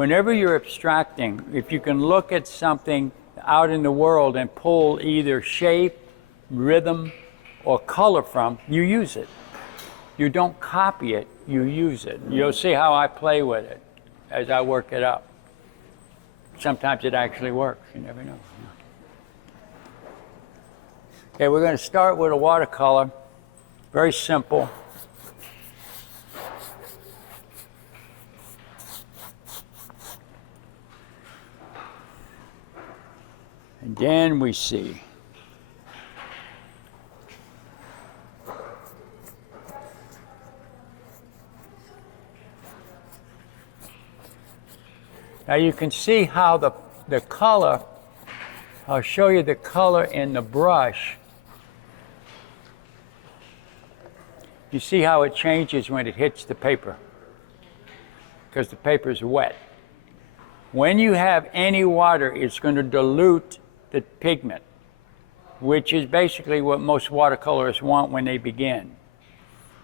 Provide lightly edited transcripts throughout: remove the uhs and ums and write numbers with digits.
whenever you're abstracting, if you can look at something out in the world and pull either shape, rhythm, or color from, you use it. You don't copy it, you use it. You'll see how I play with it as I work it up. Sometimes it actually works, you never know. Okay, we're going to start with a watercolor, very simple. And then we see. Now you can see how the color, I'll show you the color in the brush. You see how it changes when it hits the paper, because the paper is wet. When you have any water, it's going to dilute the pigment, which is basically what most watercolorists want when they begin.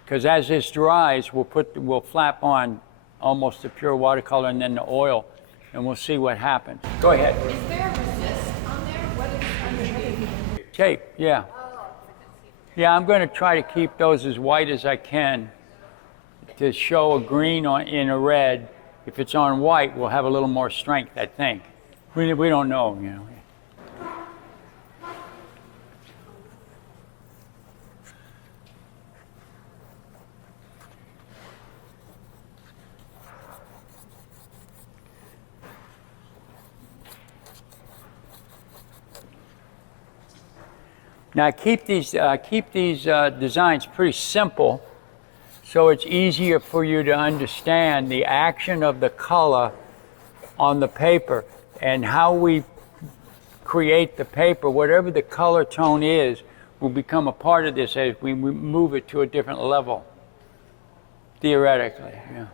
Because as this dries, we'll flap on almost the pure watercolor and then the oil, and we'll see what happens. Go ahead. Is there a resist on there? What is underneath? Tape, yeah. Yeah, I'm going to try to keep those as white as I can to show a green in a red. If it's on white, we'll have a little more strength, I think. We don't know, you know. Now keep these designs pretty simple, so it's easier for you to understand the action of the color on the paper and how we create the paper. Whatever the color tone is will become a part of this as we move it to a different level, theoretically. Yeah.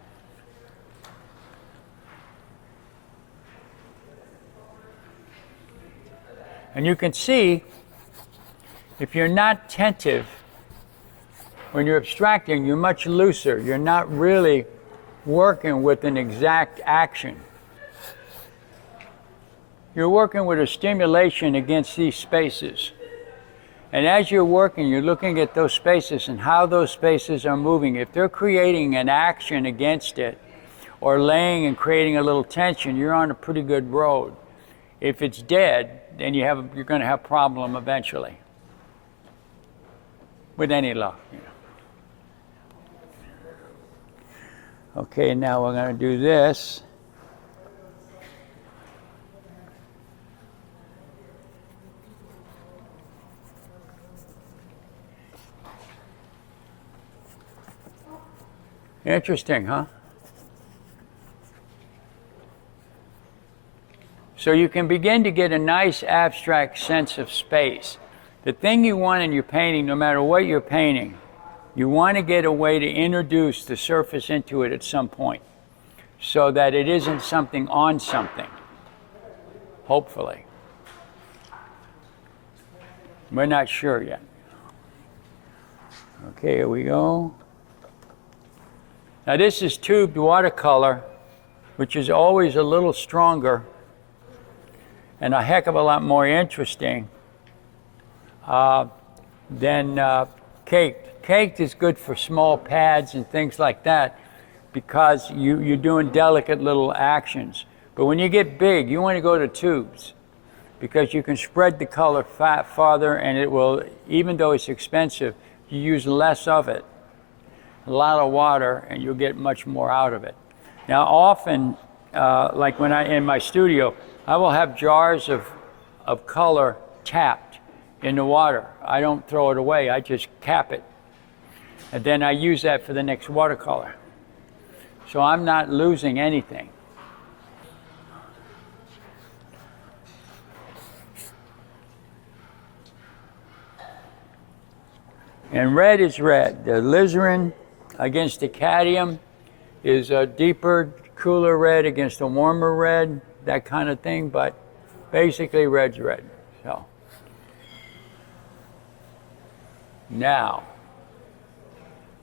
And you can see, if you're not attentive, when you're abstracting, you're much looser. You're not really working with an exact action. You're working with a stimulation against these spaces. And as you're working, you're looking at those spaces and how those spaces are moving. If they're creating an action against it, or laying and creating a little tension, you're on a pretty good road. If it's dead, then you're going to have a problem eventually. With any luck, you know. Okay, now we're going to do this. Interesting, huh? So you can begin to get a nice abstract sense of space. The thing you want in your painting, no matter what you're painting, you want to get a way to introduce the surface into it at some point so that it isn't something on something, hopefully. We're not sure yet. Okay, here we go. Now this is tubed watercolor, which is always a little stronger and a heck of a lot more interesting than caked. Caked is good for small pads and things like that because you're doing delicate little actions. But when you get big, you want to go to tubes because you can spread the color farther, and it will, even though it's expensive, you use less of it. A lot of water, and you'll get much more out of it. Now often, like when in my studio, I will have jars of color tapped in the water. I don't throw it away, I just cap it. And then I use that for the next watercolor. So I'm not losing anything. And red is red. The alizarin against the cadmium is a deeper, cooler red against a warmer red, that kind of thing, but basically red's red. So now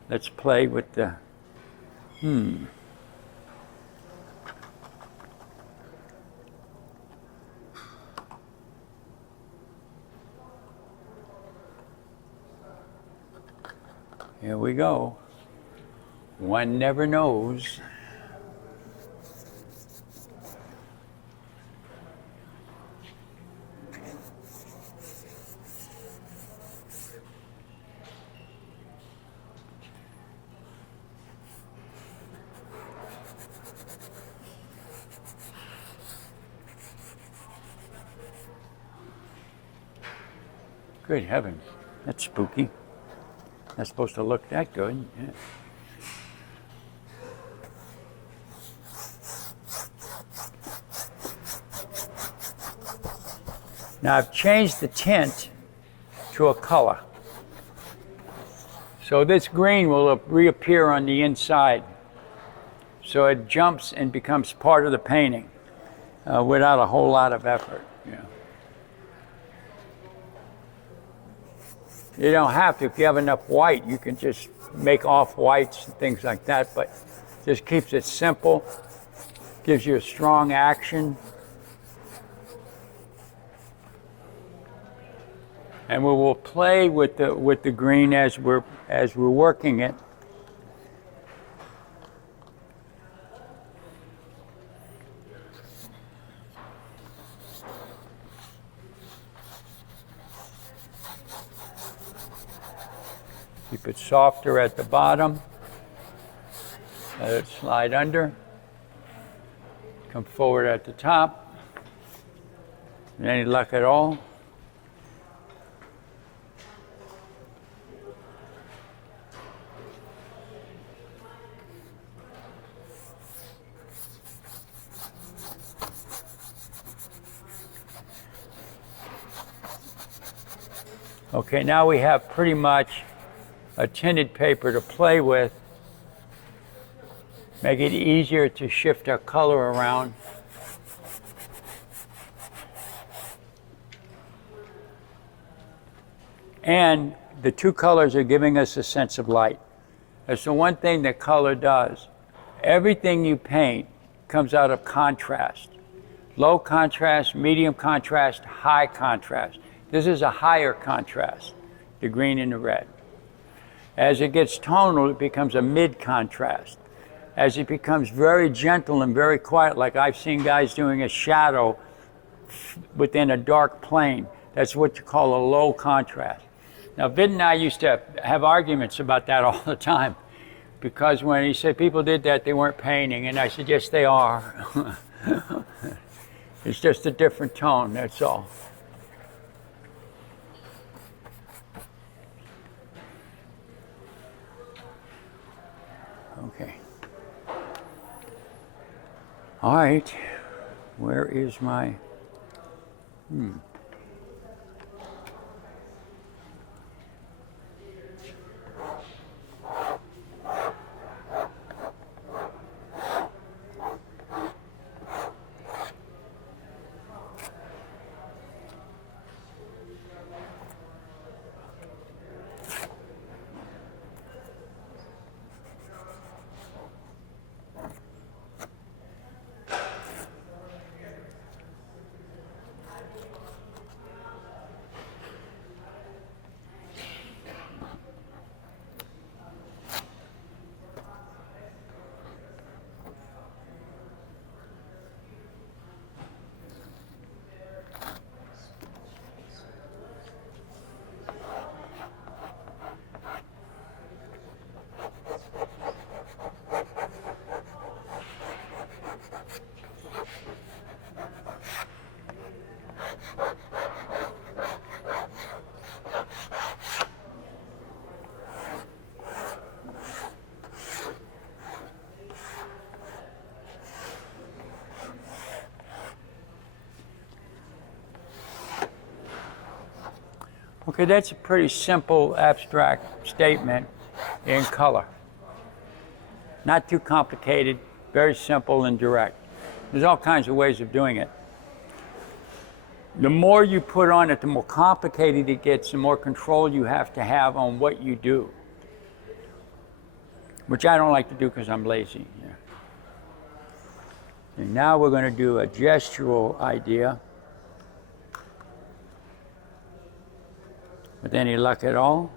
let's play with the Here we go. One never knows. Good heavens, that's spooky. Not supposed to look that good. Yeah. Now I've changed the tint to a color. So this green will reappear on the inside. So it jumps and becomes part of the painting without a whole lot of effort. Yeah. You don't have to. If you have enough white, you can just make off-whites and things like that, but just keeps it simple, gives you a strong action. And we will play with the green as we're working it. Keep it softer at the bottom. Let it slide under. Come forward at the top. Any luck at all? Okay, now we have pretty much a tinted paper to play with. Make it easier to shift our color around. And the two colors are giving us a sense of light. That's the one thing that color does. Everything you paint comes out of contrast. Low contrast, medium contrast, high contrast. This is a higher contrast, the green and the red. As it gets tonal, it becomes a mid-contrast. As it becomes very gentle and very quiet, like I've seen guys doing a shadow within a dark plane, that's what you call a low contrast. Now, Vid and I used to have arguments about that all the time, because when he said people did that, they weren't painting, and I said, yes, they are. It's just a different tone, that's all. Okay. All right. Where is my... Okay, that's a pretty simple abstract statement in color. Not too complicated, very simple and direct. There's all kinds of ways of doing it. The more you put on it, the more complicated it gets, the more control you have to have on what you do. Which I don't like to do because I'm lazy. Yeah. And now we're going to do a gestural idea. With any luck at all.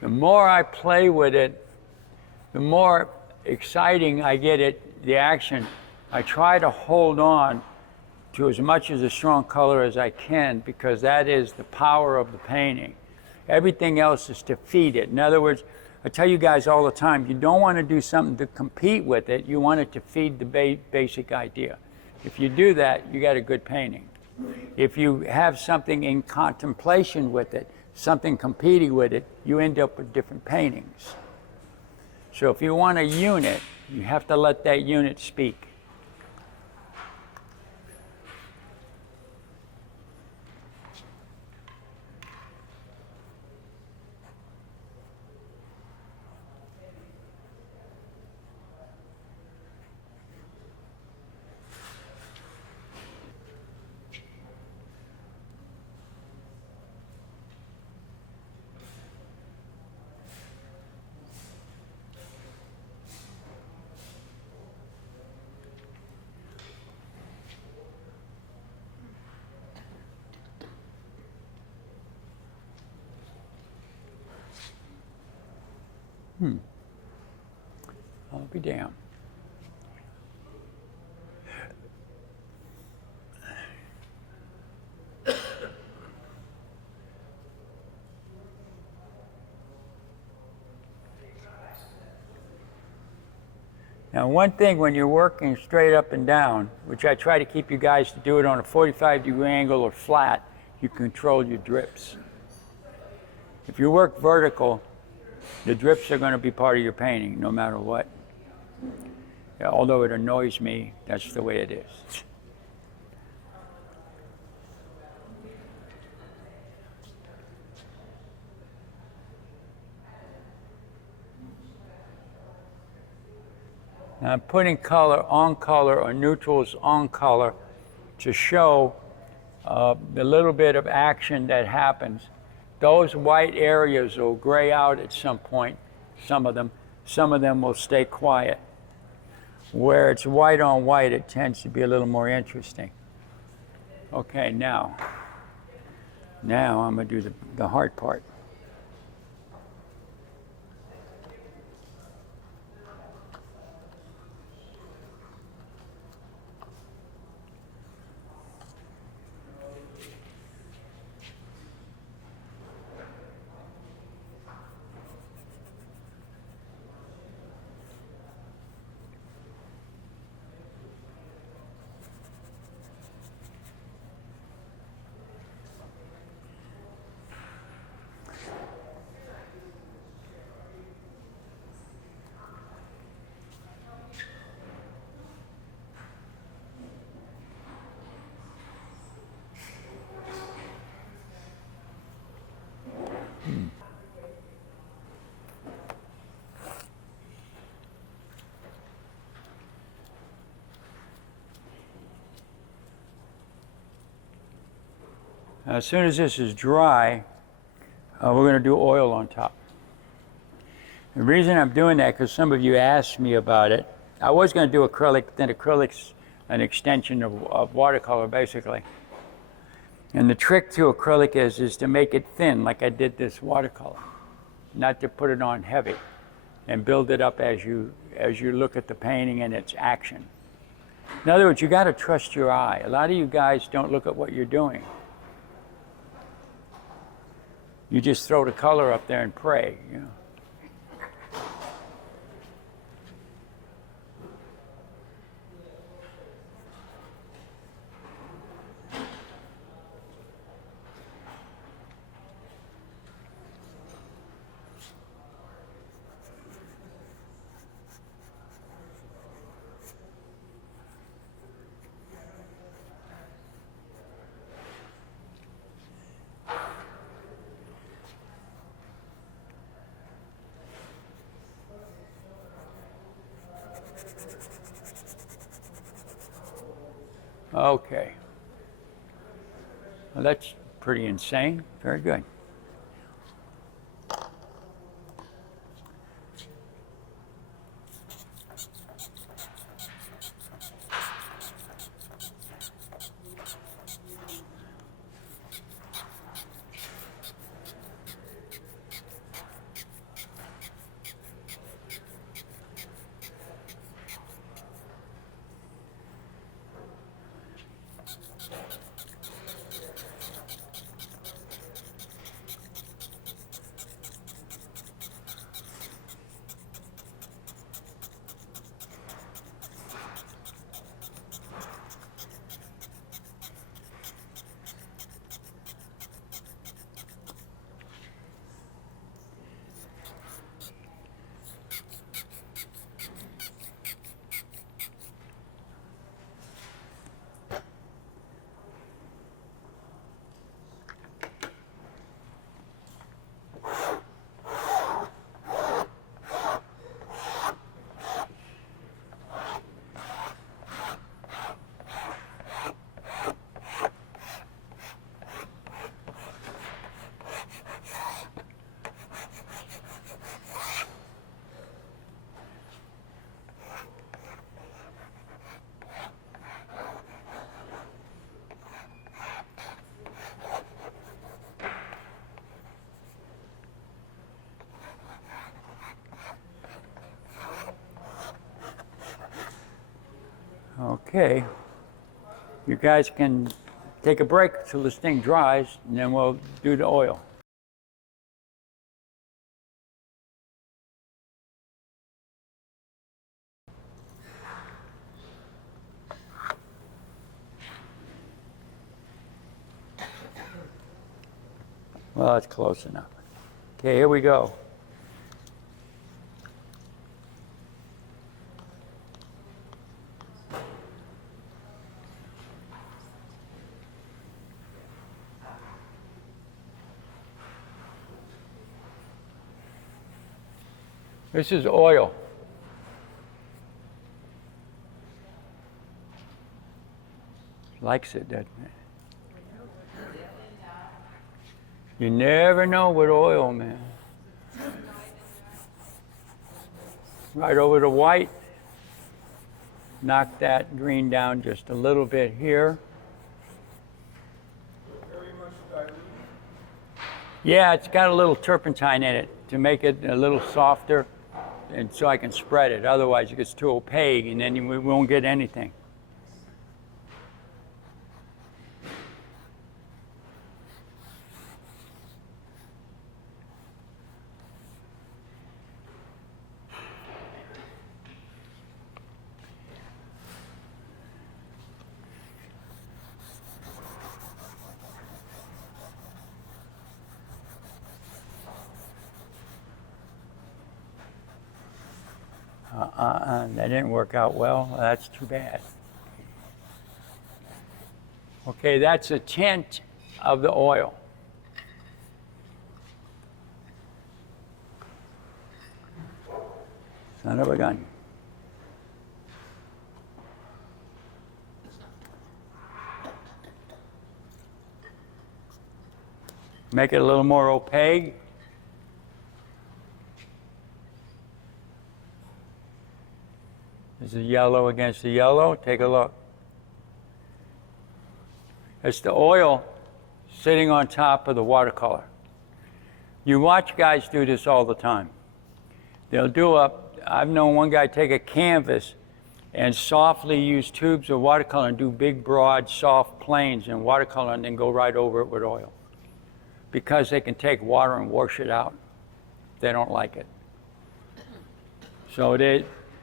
The more I play with it, the more exciting I get it, the action. I try to hold on to as much as a strong color as I can, because that is the power of the painting. Everything else is to feed it. In other words, I tell you guys all the time, you don't want to do something to compete with it, you want it to feed the basic idea. If you do that, you got a good painting. If you have something in contemplation with it, something competing with it, you end up with different paintings. So if you want a unit, you have to let that unit speak. I'll be damned. Now, one thing when you're working straight up and down, which I try to keep you guys to do it on a 45-degree angle or flat, you control your drips. If you work vertical, the drips are going to be part of your painting, no matter what. Yeah, although it annoys me, that's the way it is. Now I'm putting color or neutrals on color to show the little bit of action that happens. Those white areas will gray out at some point, some of them will stay quiet. Where it's white on white, it tends to be a little more interesting. Okay, now I'm gonna do the hard part. Now, as soon as this is dry, we're going to do oil on top. The reason I'm doing that, because some of you asked me about it. I was going to do acrylic, then acrylic's an extension of watercolor, basically. And the trick to acrylic is to make it thin, like I did this watercolor, not to put it on heavy, and build it up as you look at the painting and its action. In other words, you got to trust your eye. A lot of you guys don't look at what you're doing. You just throw the color up there and pray, you know. Okay. Well, that's pretty insane. Very good. Okay. You guys can take a break till this thing dries, and then we'll do the oil. Well, that's close enough. Okay, here we go. This is oil. Likes it, doesn't it? You never know with oil, man. Right over the white. Knock that green down just a little bit here. Very much diluted. Yeah, it's got a little turpentine in it to make it a little softer, and so I can spread it. Otherwise, it gets too opaque, and then we won't get anything. That didn't work out well. That's too bad. Okay, that's a tint of the oil. Son of a gun. Make it a little more opaque. This is yellow against the yellow. Take a look. It's the oil sitting on top of the watercolor. You watch guys do this all the time. They'll do I've known one guy take a canvas and softly use tubes of watercolor and do big, broad, soft planes in watercolor and then go right over it with oil. Because they can take water and wash it out. They don't like it. So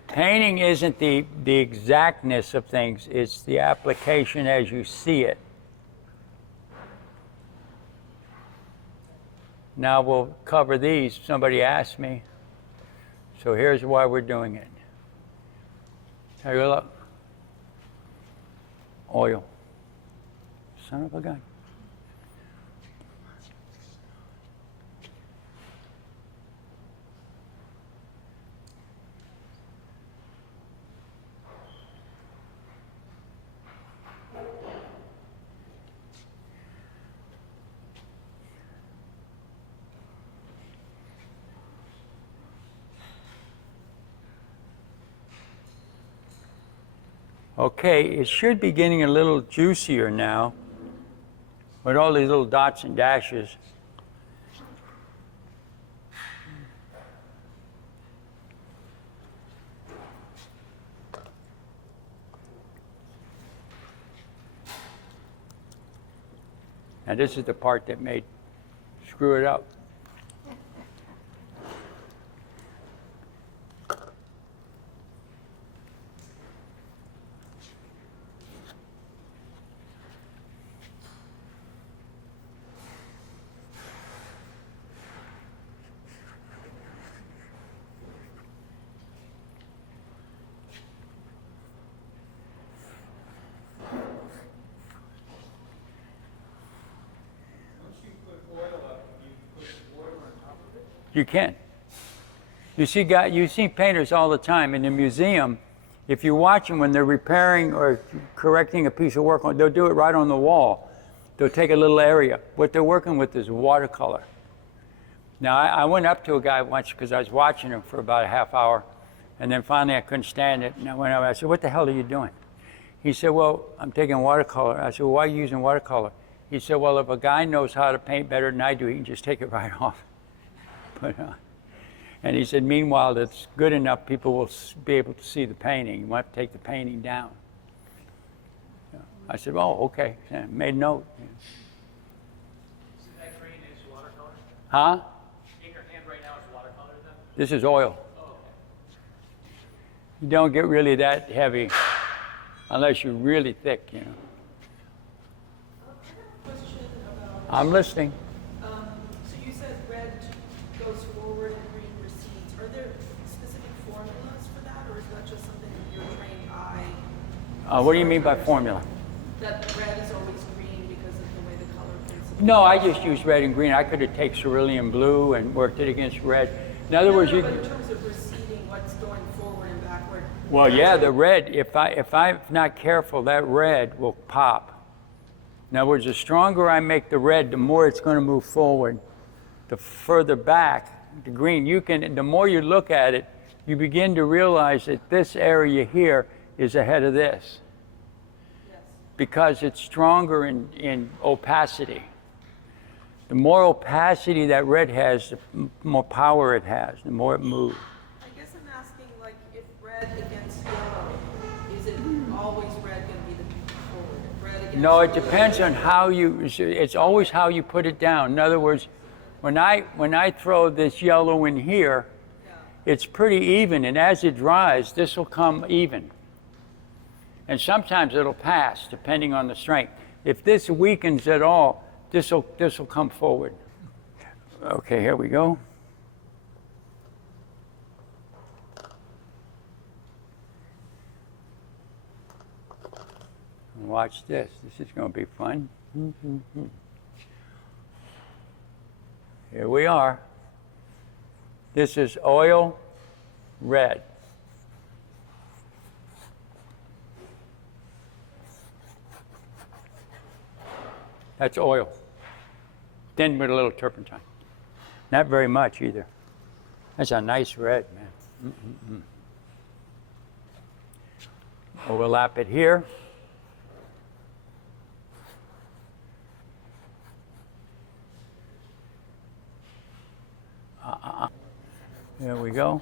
painting isn't the exactness of things, it's the application as you see it. Now we'll cover these. Somebody asked me. So here's why we're doing it. Take a look. Oil. Son of a gun. Okay, it should be getting a little juicier now with all these little dots and dashes. Now this is the part that may screw it up. You can. You see painters all the time in the museum. If you watch them when they're repairing or correcting a piece of work, they'll do it right on the wall. They'll take a little area. What they're working with is watercolor. Now, I went up to a guy once because I was watching him for about a half hour, and then finally I couldn't stand it, and I went over. I said, "What the hell are you doing?" He said, "Well, I'm taking watercolor." I said, "Well, why are you using watercolor?" He said, "Well, if a guy knows how to paint better than I do, he can just take it right off." And he said, meanwhile, that's good enough, people will be able to see the painting. You won't have to take the painting down. I said, oh, okay. Yeah, made note. So that green is watercolor? Huh? In your hand right now is watercolor then? This is oil. Oh, okay. You don't get really that heavy unless you're really thick, you know. I have a question about, I'm listening. so you said red goes forward and green recedes. Are there specific formulas for that, or is that just something your trained eye? What do you mean by formula? That red is always green because of the way the color principle. No, I just use red and green. I could have taken cerulean blue and worked it against red. In other words, No, you. but in terms of receding, what's going forward and backward? Well, yeah, the red. If I'm not careful, that red will pop. In other words, the stronger I make the red, the more it's going to move forward. The further back, the green. The more you look at it, you begin to realize that this area here is ahead of this. Yes. Because it's stronger in opacity. The more opacity that red has, the more power it has, the more it moves. I guess I'm asking, like, if red against yellow, is it always red going to be the forward? Red against No, it yellow? depends on how it's always how you put it down. In other words, when I throw this yellow in here, Yeah. it's pretty even, and as it dries, this will come even. And sometimes it'll pass, depending on the strength. If this weakens at all, this will come forward. Okay, here we go. Watch this. This is going to be fun. Here we are. This is oil red. That's oil. Then with a little turpentine. Not very much either. That's a nice red, man. Overlap it here. There we go.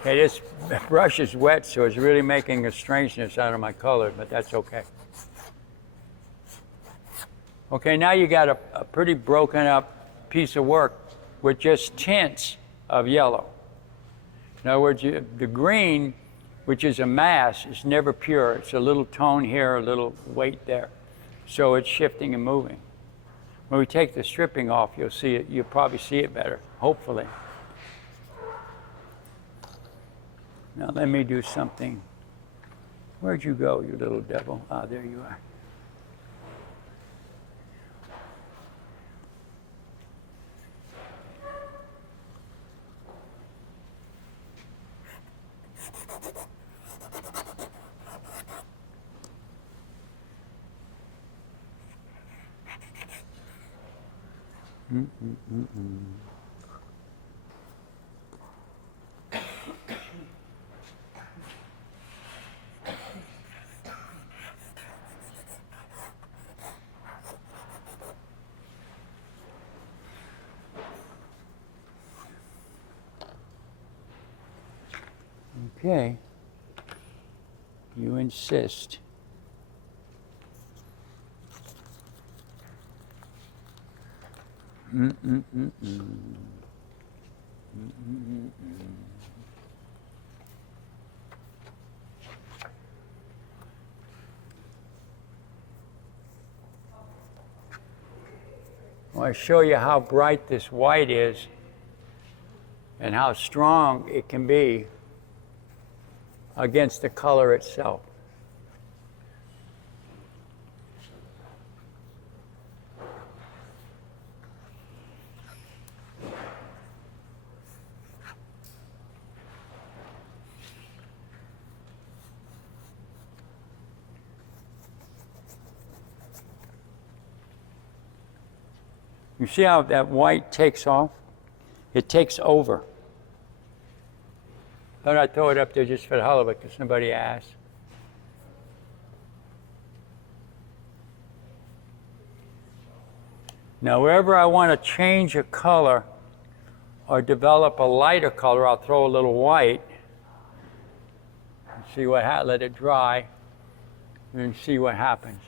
Okay, this brush is wet, so it's really making a strangeness out of my color, but that's okay. Okay, now you got a pretty broken up piece of work with just tints of yellow. In other words, the green, which is a mass, is never pure. It's a little tone here, a little weight there. So it's shifting and moving. When we take the stripping off, you'll see it. You'll probably see it better, hopefully. Now let me do something. Where'd you go, you little devil? Ah, there you are. Okay. You insist. I want to show you how bright this white is and how strong it can be against the color itself. You see how that white takes off? It takes over. Thought I'd throw it up there just for the hell of it because somebody asked. Now, wherever I want to change a color or develop a lighter color, I'll throw a little white and see what let it dry and see what happens.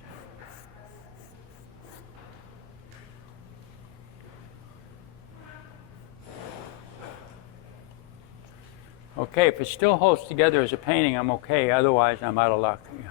Okay, if it still holds together as a painting, I'm okay. Otherwise, I'm out of luck. Yeah.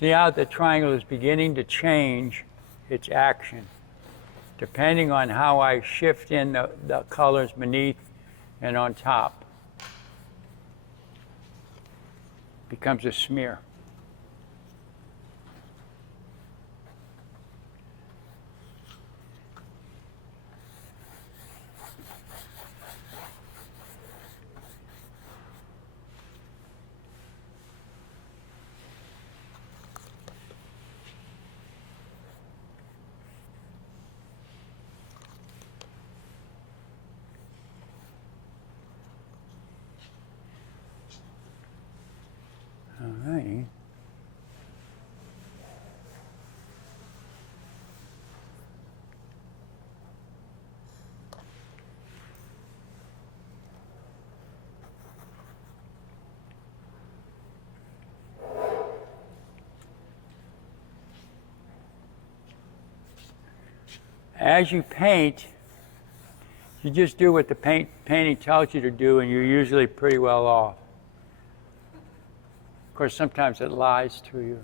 See how the triangle is beginning to change its action, depending on how I shift in the colors beneath and on top. Becomes a smear. All right. As you paint, you just do what the painting tells you to do, and you're usually pretty well off. Of course, sometimes it lies to you.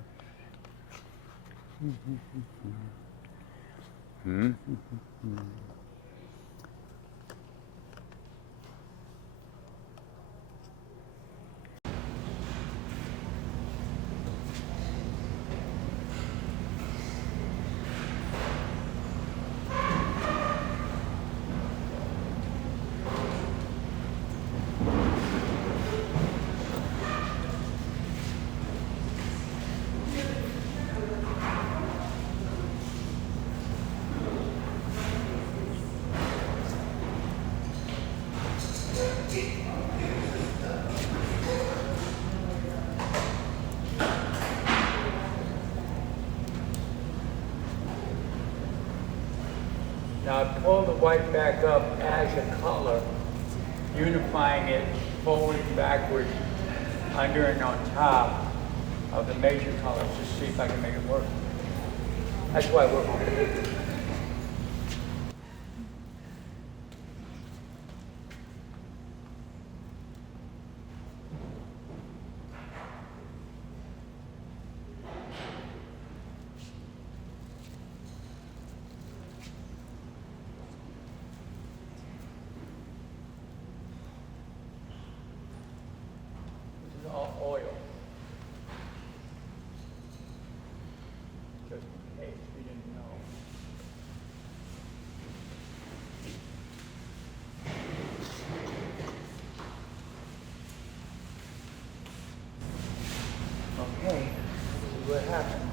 Now I pull the white back up as a color, unifying it forward and backward, under and on top of the major colors, just see if I can make it work. That's why I work on it. Oil. Just in case you didn't know. Okay, see what happens.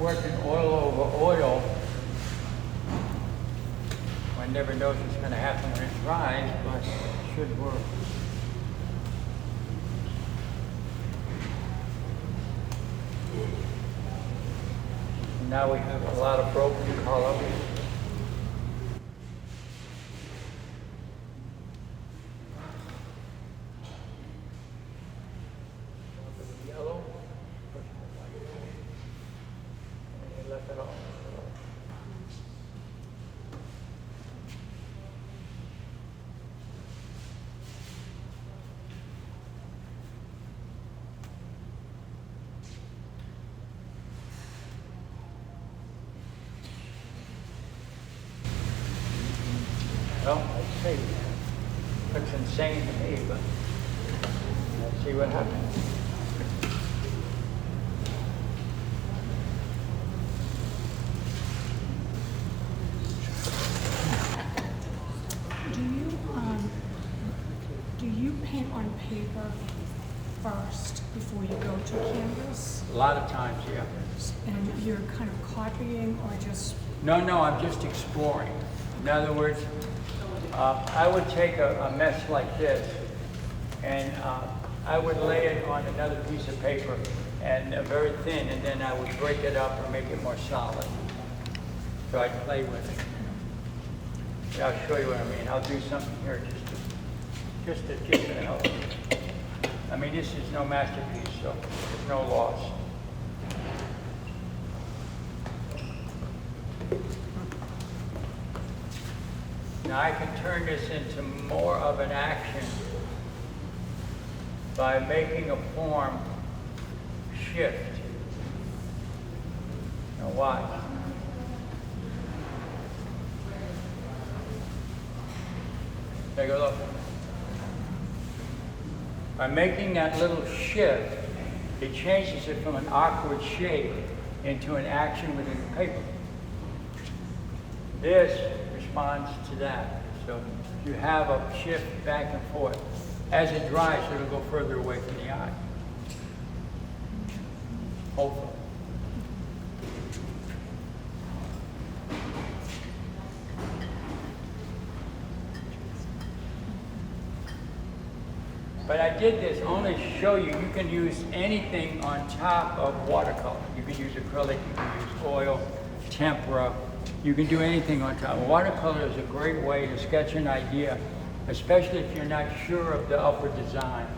working oil over oil, one never knows what's going to happen when it dries, but it should work. And now we have a lot of broken color. Yellow. And let that all. Well, let's see. Looks insane to me, but let's see what happens. Do you paint on paper first before you go to canvas? A lot of times, yeah. And you're kind of copying or just... No, I'm just exploring. In other words, I would take a mess like this and I would lay it on another piece of paper and very thin, and then I would break it up and make it more solid. So I'd play with it. Yeah, I'll show you what I mean. I'll do something here just to keep it out. I mean, this is no masterpiece, so there's no loss. Now I can turn this into more of an action by making a form shift. Now watch. Take a look. By making that little shift, it changes it from an awkward shape into an action within the paper. This responds to that. So you have a shift back and forth. As it dries, it'll go further away from the eye. Hopefully. But I did this only to show you can use anything on top of watercolor. You can use acrylic, you can use oil, tempera. You can do anything on top. Watercolor is a great way to sketch an idea, especially if you're not sure of the upper design.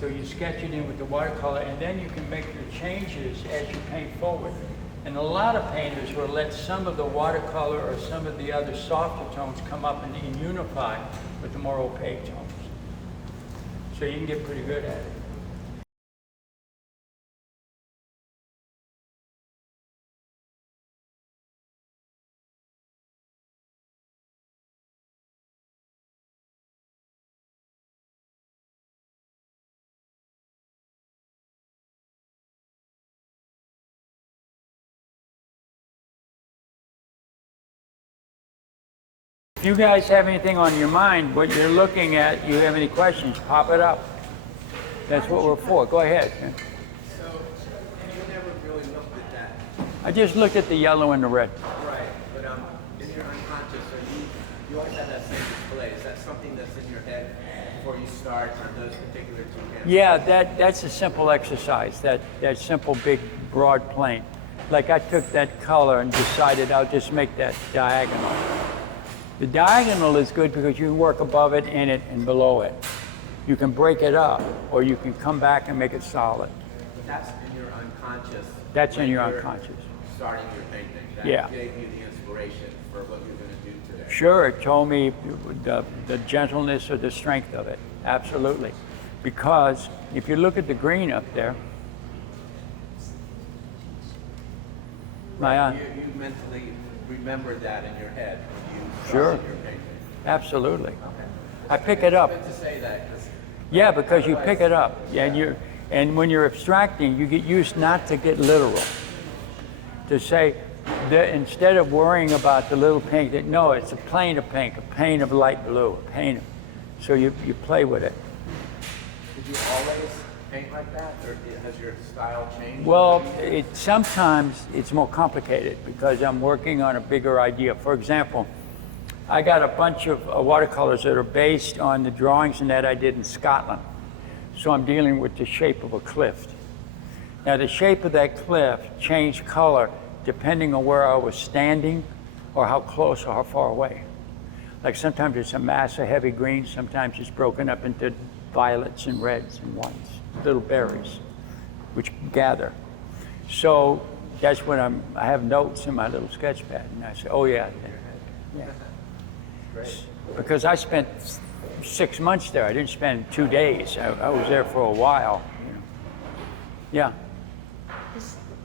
So you sketch it in with the watercolor, and then you can make your changes as you paint forward. And a lot of painters will let some of the watercolor or some of the other softer tones come up and unify with the more opaque tones. So you can get pretty good at it. If you guys have anything on your mind, what you're looking at, you have any questions, pop it up. That's what we're for. Go ahead. So, and you never really looked at that. I just looked at the yellow and the red. Right, but in your unconscious, you always have that same display. Is that something that's in your head before you start on those particular two cameras? Yeah, that's a simple exercise, that simple, big, broad plane. Like I took that color and decided I'll just make that diagonal. The diagonal is good because you can work above it, in it, and below it. You can break it up, or you can come back and make it solid. But that's in your unconscious. That's in your when you're unconscious. Starting your painting. That Yeah. gave you the inspiration for what you're going to do today. Sure, it told me the gentleness or the strength of it. Absolutely. Because if you look at the green up there, You mentally remembered that in your head when you Sure. started your painting. absolutely. Okay. I pick it up. It's good to say that. 'Cause Yeah, because you pick it up, and when you're abstracting, you get used not to get literal. To say that instead of worrying about the little pink, that no, it's a plane of pink, a plane of light blue, a plane. So you play with it. Did you always paint like that, or has your style changed? Well, sometimes it's more complicated because I'm working on a bigger idea. For example, I got a bunch of watercolors that are based on the drawings that I did in Scotland. So I'm dealing with the shape of a cliff. Now the shape of that cliff changed color depending on where I was standing or how close or how far away. Like sometimes it's a mass of heavy greens, sometimes it's broken up into violets and reds and whites, little berries, which gather. So that's when I have notes in my little sketch pad, and I say, oh yeah. Great. Because I spent 6 months there. I didn't spend 2 days. I was there for a while. You know. Yeah.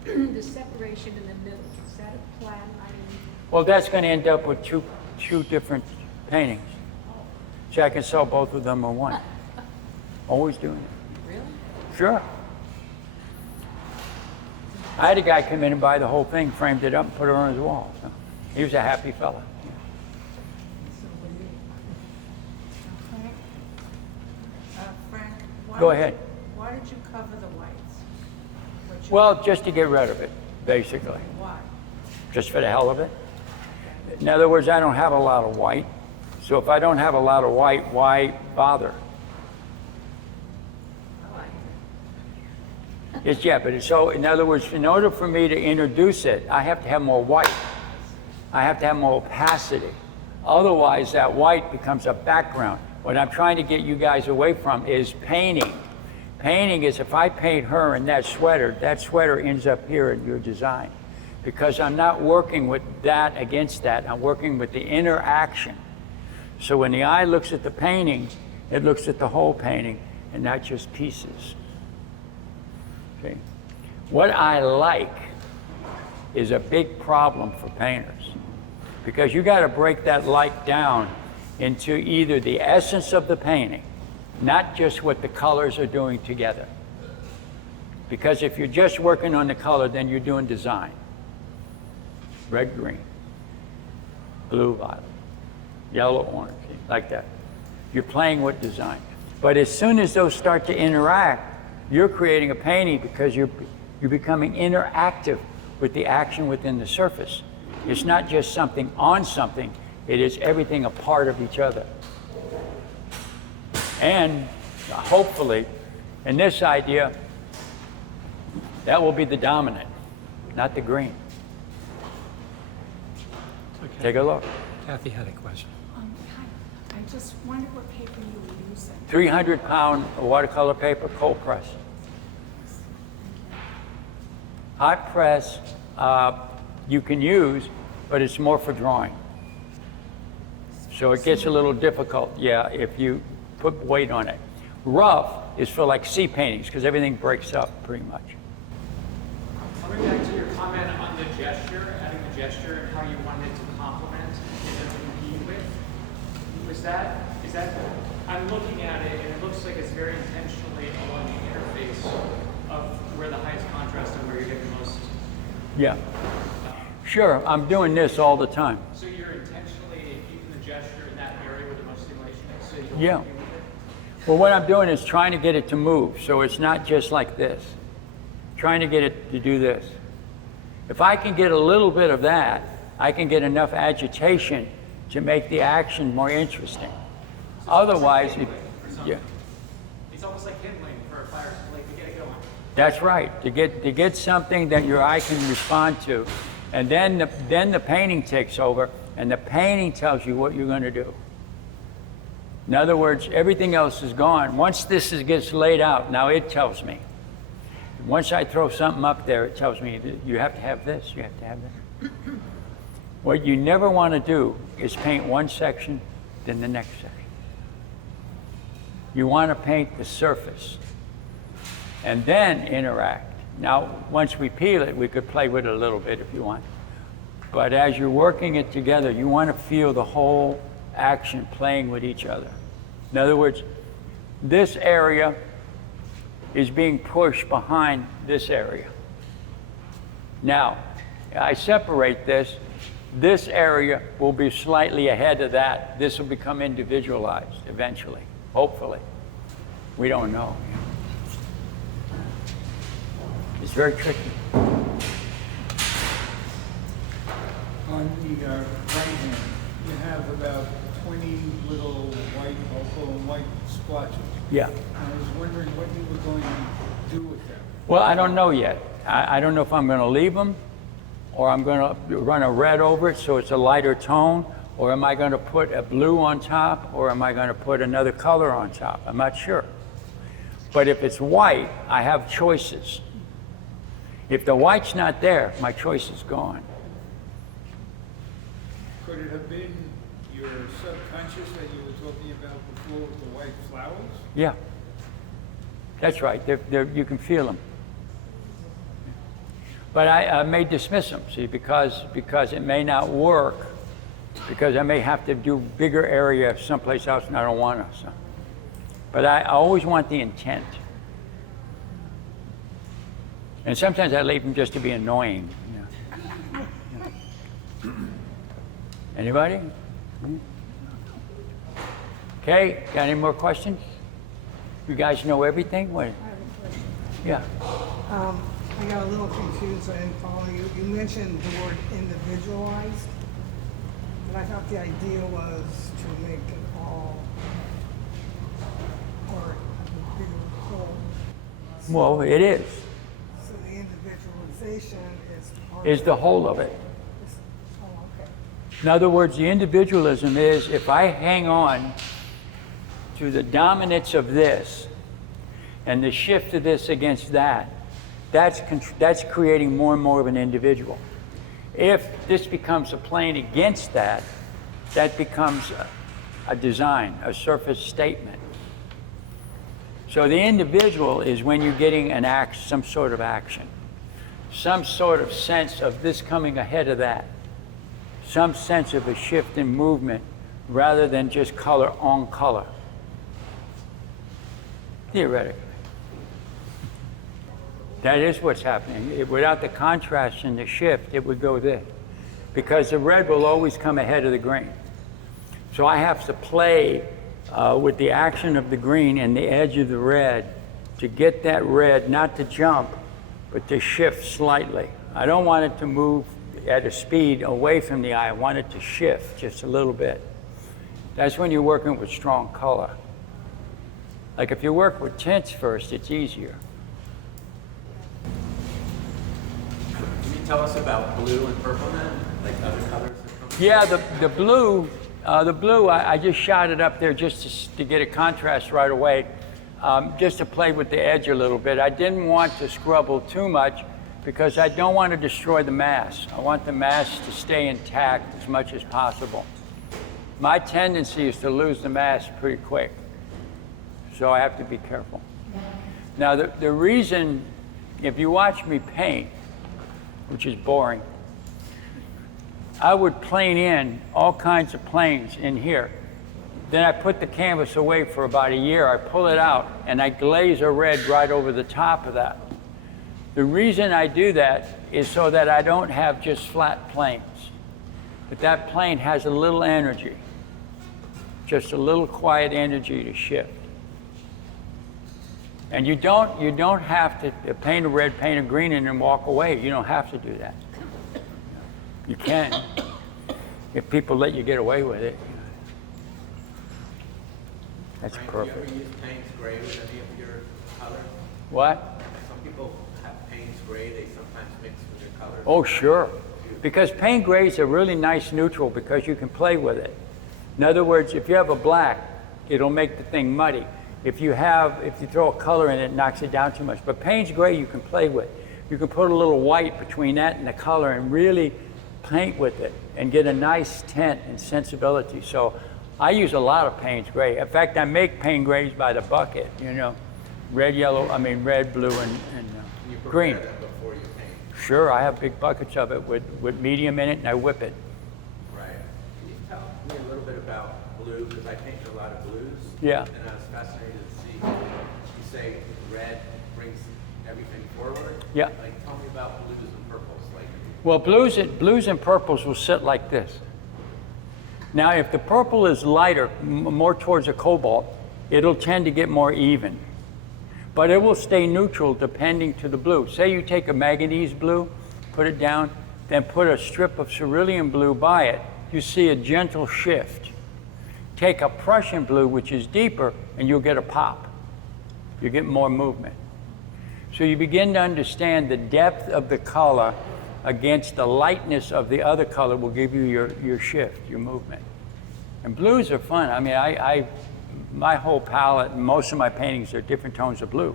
The separation in the middle, is that a plan? I mean, Well, that's going to end up with two different paintings. So I can sell both of them in one. Always doing it. really? Sure. I had a guy come in and buy the whole thing, framed it up, and put it on his wall. So he was a happy fella. Frank, why Go did ahead. Why did you cover the whites? Well, just to get rid of it, basically. Why? Just for the hell of it. In other words, I don't have a lot of white. So if I don't have a lot of white, why bother? I like it. It's, yeah, but it's so, in other words, in order for me to introduce it, I have to have more white. I have to have more opacity. Otherwise, that white becomes a background. What I'm trying to get you guys away from is painting. Painting is if I paint her in that sweater ends up here in your design. Because I'm not working with that against that, I'm working with the interaction. So when the eye looks at the painting, it looks at the whole painting and not just pieces. Okay. What I like is a big problem for painters because you got to break that like down into either the essence of the painting, not just what the colors are doing together. Because if you're just working on the color, then you're doing design. Red, green, blue, violet, yellow, orange, like that. You're playing with design. But as soon as those start to interact, you're creating a painting because you're becoming interactive with the action within the surface. It's not just something on something, it is everything a part of each other. And hopefully, in this idea, that will be the dominant, not the green. Take a look. Kathy had a question. Hi. I just wondered what paper you were using. 300-pound watercolor paper, cold press. Hot press you can use, but it's more for drawing. So it gets a little difficult, yeah, if you put weight on it. Rough is for like sea paintings because everything breaks up pretty much. Coming back to your comment on the gesture, adding the gesture and how you wanted it to complement and then compete with, is that, I'm looking at it and it looks like it's very intentionally along the interface of where the highest contrast and where you're getting the most. Yeah. Sure, I'm doing this all the time. So you're intentionally keeping the gesture in that area where the most stimulation is, so you don't Yeah. compete with it? Well, what I'm doing is trying to get it to move, so it's not just like this. Trying to get it to do this. If I can get a little bit of that, I can get enough agitation to make the action more interesting. Otherwise, yeah, It's almost like kindling for a fire, like to get it going. that's right. To get something that your eye can respond to, and then the painting takes over, and the painting tells you what you're going to do. In other words, everything else is gone. Once this gets laid out, now it tells me. Once I throw something up there, it tells me that you have to have this, you have to have this. What you never want to do is paint one section, then the next section. You want to paint the surface and then interact. Now, once we peel it, we could play with it a little bit if you want. But as you're working it together, you want to feel the whole action playing with each other. In other words, this area is being pushed behind this area. Now, I separate this. This area will be slightly ahead of that. This will become individualized eventually, hopefully. We don't know. It's very tricky. On the right hand, you have about 20 little white, I'll call them white splotches. Yeah. I was wondering what you were going to do with them. Well, I don't know yet. I don't know if I'm going to leave them, or I'm going to run a red over it so it's a lighter tone, or am I going to put a blue on top, or am I going to put another color on top? I'm not sure. But if it's white, I have choices. If the white's not there, my choice is gone. Could it have been your subconscious that you were talking about before with the white flowers? Yeah. That's right. You can feel them. But I may dismiss them, see, because it may not work, because I may have to do bigger area someplace else and I don't want to. So. But I always want the intent. And sometimes I leave them just to be annoying. Yeah. Anybody? Okay, got any more questions? You guys know everything? What? I have a question. Yeah. I got a little confused, I didn't follow you. You mentioned the word individualized, and I thought the idea was to make it all part of a bigger whole. Well, it is. So the individualization is part Is of the whole of it. Oh, okay. In other words, the individualism is if I hang on to the dominance of this and the shift of this against that, that's creating more and more of an individual. If this becomes a plane against that, that becomes a design, a surface statement. So the individual is when you're getting an act, some sort of action, some sort of sense of this coming ahead of that, some sense of a shift in movement rather than just color on color. Theoretically. That is what's happening. Without the contrast and the shift, it would go this. Because the red will always come ahead of the green. So I have to play with the action of the green and the edge of the red to get that red not to jump, but to shift slightly. I don't want it to move at a speed away from the eye. I want it to shift just a little bit. That's when you're working with strong color. Like if you work with tints first, it's easier. Can you tell us about blue and purple then? Like other colors that come? Yeah, the blue, I just shot it up there just to get a contrast right away, just to play with the edge a little bit. I didn't want to scrubble too much because I don't want to destroy the mass. I want the mass to stay intact as much as possible. My tendency is to lose the mass pretty quick, so I have to be careful. Now, the reason, if you watch me paint, which is boring, I would plane in all kinds of planes in here. Then I put the canvas away for about a year. I pull it out and I glaze a red right over the top of that. The reason I do that is so that I don't have just flat planes, but that plane has a little energy, just a little quiet energy to shift. And you don't have to paint a red, paint a green, and then walk away. You don't have to do that. You can, if people let you get away with it. That's Frank, perfect. do you ever use Payne's gray with any of your colors? What? Some people have Payne's gray, they sometimes mix with their colors. Oh, sure. Because paint gray is a really nice neutral because you can play with it. In other words, if you have a black, it'll make the thing muddy. If you throw a color in it, it knocks it down too much. But Payne's gray you can play with. You can put a little white between that and the color and really paint with it and get a nice tint and sensibility. So I use a lot of Payne's gray. In fact, I make Payne grays by the bucket, red, blue, and You prepare green. them before you paint. Sure, I have big buckets of it with medium in it and I whip it. Right. Can you tell me a little bit about blue? Because I paint a lot of blues. Yeah. And I was fascinated to see, you say red brings everything forward. Yeah. Like, tell me about blues and purples. Like, Well, blues and purples will sit like this. Now, if the purple is lighter, more towards a cobalt, it'll tend to get more even. but it will stay neutral depending to the blue. Say you take a manganese blue, put it down, then put a strip of cerulean blue by it, you see a gentle shift. Take a Prussian blue, which is deeper, and you'll get a pop. You get more movement. So you begin to understand the depth of the color against the lightness of the other color will give you your shift, your movement. And blues are fun. I mean, my whole palette, most of my paintings are different tones of blue.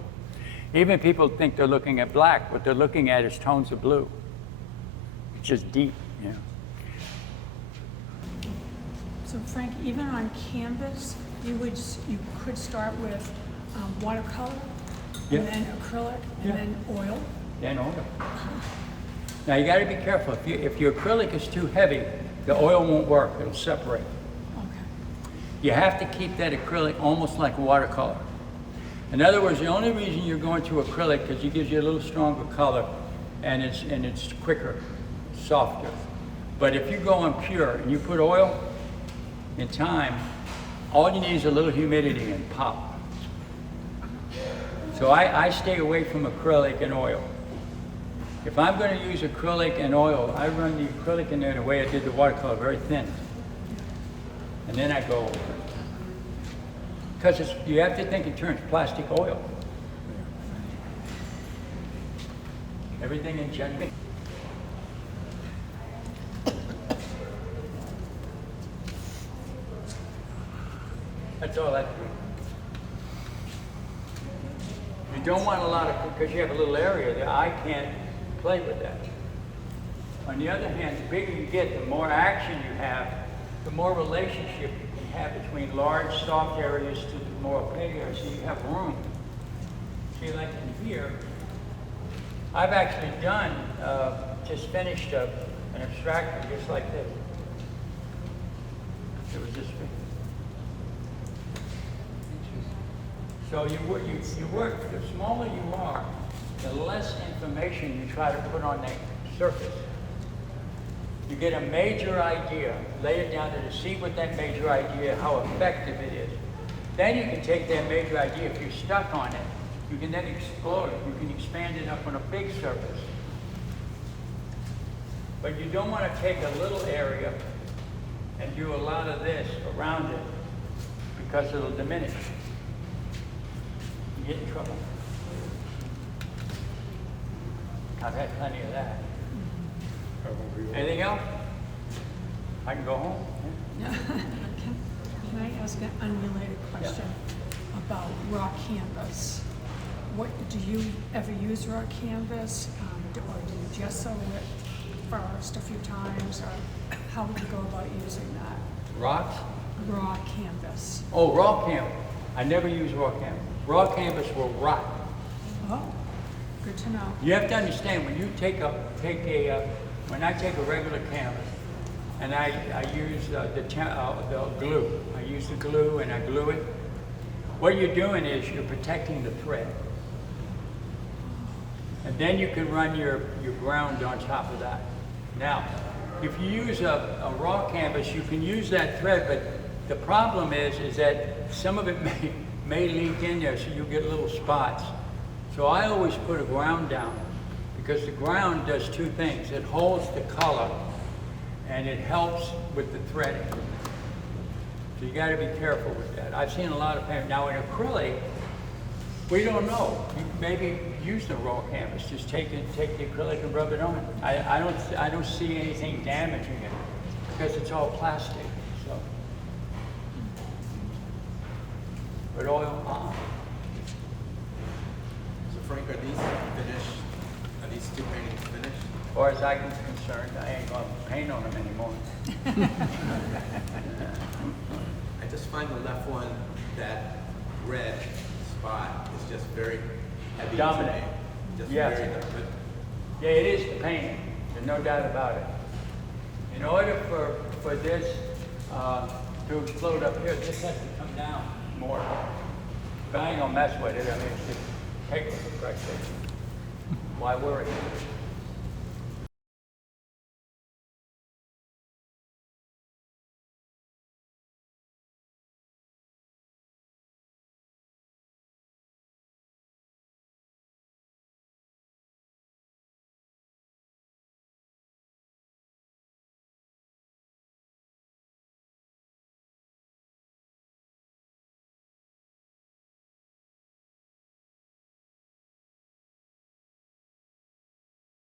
Even people think they're looking at black. What they're looking at is tones of blue. It's just deep, you know. So Frank, even on canvas, you could start with watercolor, Yeah. and then acrylic, and Yeah. then oil. Then oil. Now you got to be careful. If your acrylic is too heavy, the oil won't work. It'll separate. Okay. You have to keep that acrylic almost like watercolor. In other words, the only reason you're going to acrylic is it gives you a little stronger color, and it's quicker, softer. But if you go on pure and you put oil, in time, all you need is a little humidity and pop. So I stay away from acrylic and oil. If I'm going to use acrylic and oil, I run the acrylic in there the way I did the watercolor, very thin. And then I go over it. Because you have to think in terms of plastic oil. Everything in general. That's all that. You don't want a lot of, because you have a little area, the eye can't play with that. On the other hand, the bigger you get, the more action you have, the more relationship you can have between large, soft areas to the more opaque areas, so you have room. See, like in here, I've actually done, just finished an abstraction just like this. It was just. So you work, the smaller you are, the less information you try to put on that surface. You get a major idea, lay it down to see what that major idea, how effective it is. Then you can take that major idea, if you're stuck on it, you can then explode it. You can expand it up on a big surface. But you don't want to take a little area and do a lot of this around it because it'll diminish. You get in trouble. I've had plenty of that. Anything else? I can go home. Can I ask an unrelated question about raw canvas? What do you ever use raw canvas, or do you gesso it first a few times, or how would you go about using that? Rocks? Raw canvas. Oh, raw canvas. I never use raw canvas. Raw canvas will rot. Oh, good to know. You have to understand when you when I take a regular canvas and I use the glue. I use the glue and I glue it. What you're doing is you're protecting the thread. And then you can run your ground on top of that. Now, if you use a raw canvas, you can use that thread, but the problem is that some of it may leak in there, so you get little spots. So I always put a ground down, because the ground does two things. It holds the color, and it helps with the threading. So you got to be careful with that. I've seen a lot of paint. Now in acrylic, we don't know. You can maybe use the raw canvas. Just take the acrylic and rub it on. I don't see anything damaging it because it's all plastic. So, but oil, So Frank, are these finished? Are these two paintings finished? as far as I'm concerned, I ain't gonna paint on them anymore. I just find the left one, that red spot is just very heavy. Dominant. To me. Just Yes. very good. Yeah, it is the painting. There's no doubt about it. In order for this to explode up here, this has to come down more. But I ain't gonna mess with it. I mean, it's just paper, for Christ's sake. Why worry?